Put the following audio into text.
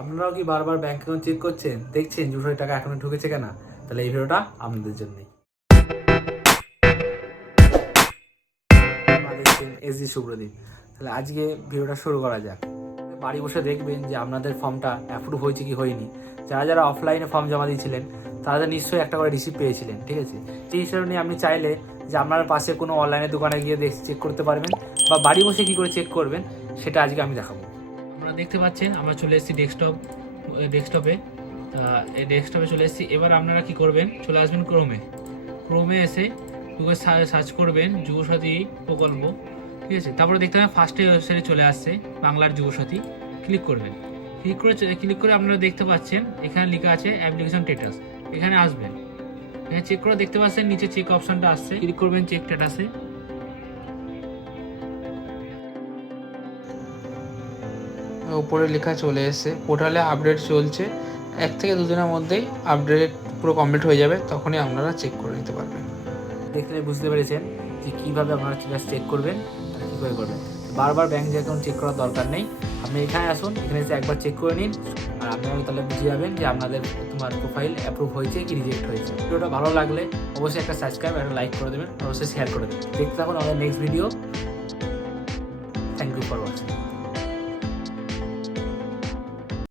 আপনারাও কি বারবার ব্যাংক অ্যাকাউন্ট চেক করছেন, দেখছেন 200 টাকা অ্যাকাউন্টে ঢুকেছে কেনা? তাহলে এই ভিডিওটা আপনাদের জন্যই। দেখছেন এসজি শুভ্রদীপ। তাহলে আজকে ভিডিওটা শুরু করা যাক। বাড়ি বসে দেখবেন যে আপনাদের ফর্মটা অ্যাপ্রুভ হয়েছে কি হয়নি। যারা যারা অফলাইনে ফর্ম জমা দিয়েছিলেন তারা নিশ্চয়ই একটা করে রিসিপ্ট পেয়েছিলেন, ঠিক আছে? সেই হিসাবে নিয়ে আপনি চাইলে যে আপনার পাশে কোনো অনলাইনে দোকানে গিয়ে চেক করতে পারবেন, বা বাড়ি বসে কী করে চেক করবেন সেটা আজকে আমি দেখাবো। আপনারা দেখতে পাচ্ছেন আমরা চলে এসেছি ডেস্কটপে। এই ডেস্কটপে চলে এসেছি। এবার আপনারা কি করবেন, চলে আসবেন ক্রোমে এসে গুগল সার্চ করবেন যুবসাথী প্রকল্প, ঠিক আছে? তারপরে দেখতে পাবেন ফার্স্টে ওয়েবসাইটে চলে আসছে বাংলার যুবসাথী। ক্লিক করবেন। ক্লিক করে আপনারা দেখতে পাচ্ছেন এখানে লেখা আছে অ্যাপ্লিকেশন স্ট্যাটাস। এখানে আসবেন, এখানে চেক করে দেখতে পাচ্ছেন নিচে চেক অপশনটা আসছে, ক্লিক করবেন চেক স্ট্যাটাসে। উপরে লেখা চলে এসেছে পোর্টালে আপডেট চলছে, 1 থেকে 2 দিনের মধ্যেই আপডেট পুরো কমপ্লিট হয়ে যাবে, তখনই আপনারা চেক করে নিতে পারবেন। দেখলে বুঝতে পেরেছেন যে কীভাবে আপনারা চেক করবেন আর কী করে করবেন। বারবার ব্যাংক অ্যাকাউন্ট চেক করার দরকার নেই। আপনি এখানে আসুন, এখানে এসে একবার চেক করে নিন, আর আপনারা তাহলে বুঝে যাবেন যে আপনাদের তোমার প্রোফাইল অ্যাপ্রুভ হয়েছে কি রিজেক্ট হয়েছে। ভিডিওটা ভালো লাগলে অবশ্যই একটা সাবস্ক্রাইব আর লাইক করে দেবেন, অবশ্যই শেয়ার করে দেবেন। দেখতে থাকুন আমাদের next video. Thank you for watching.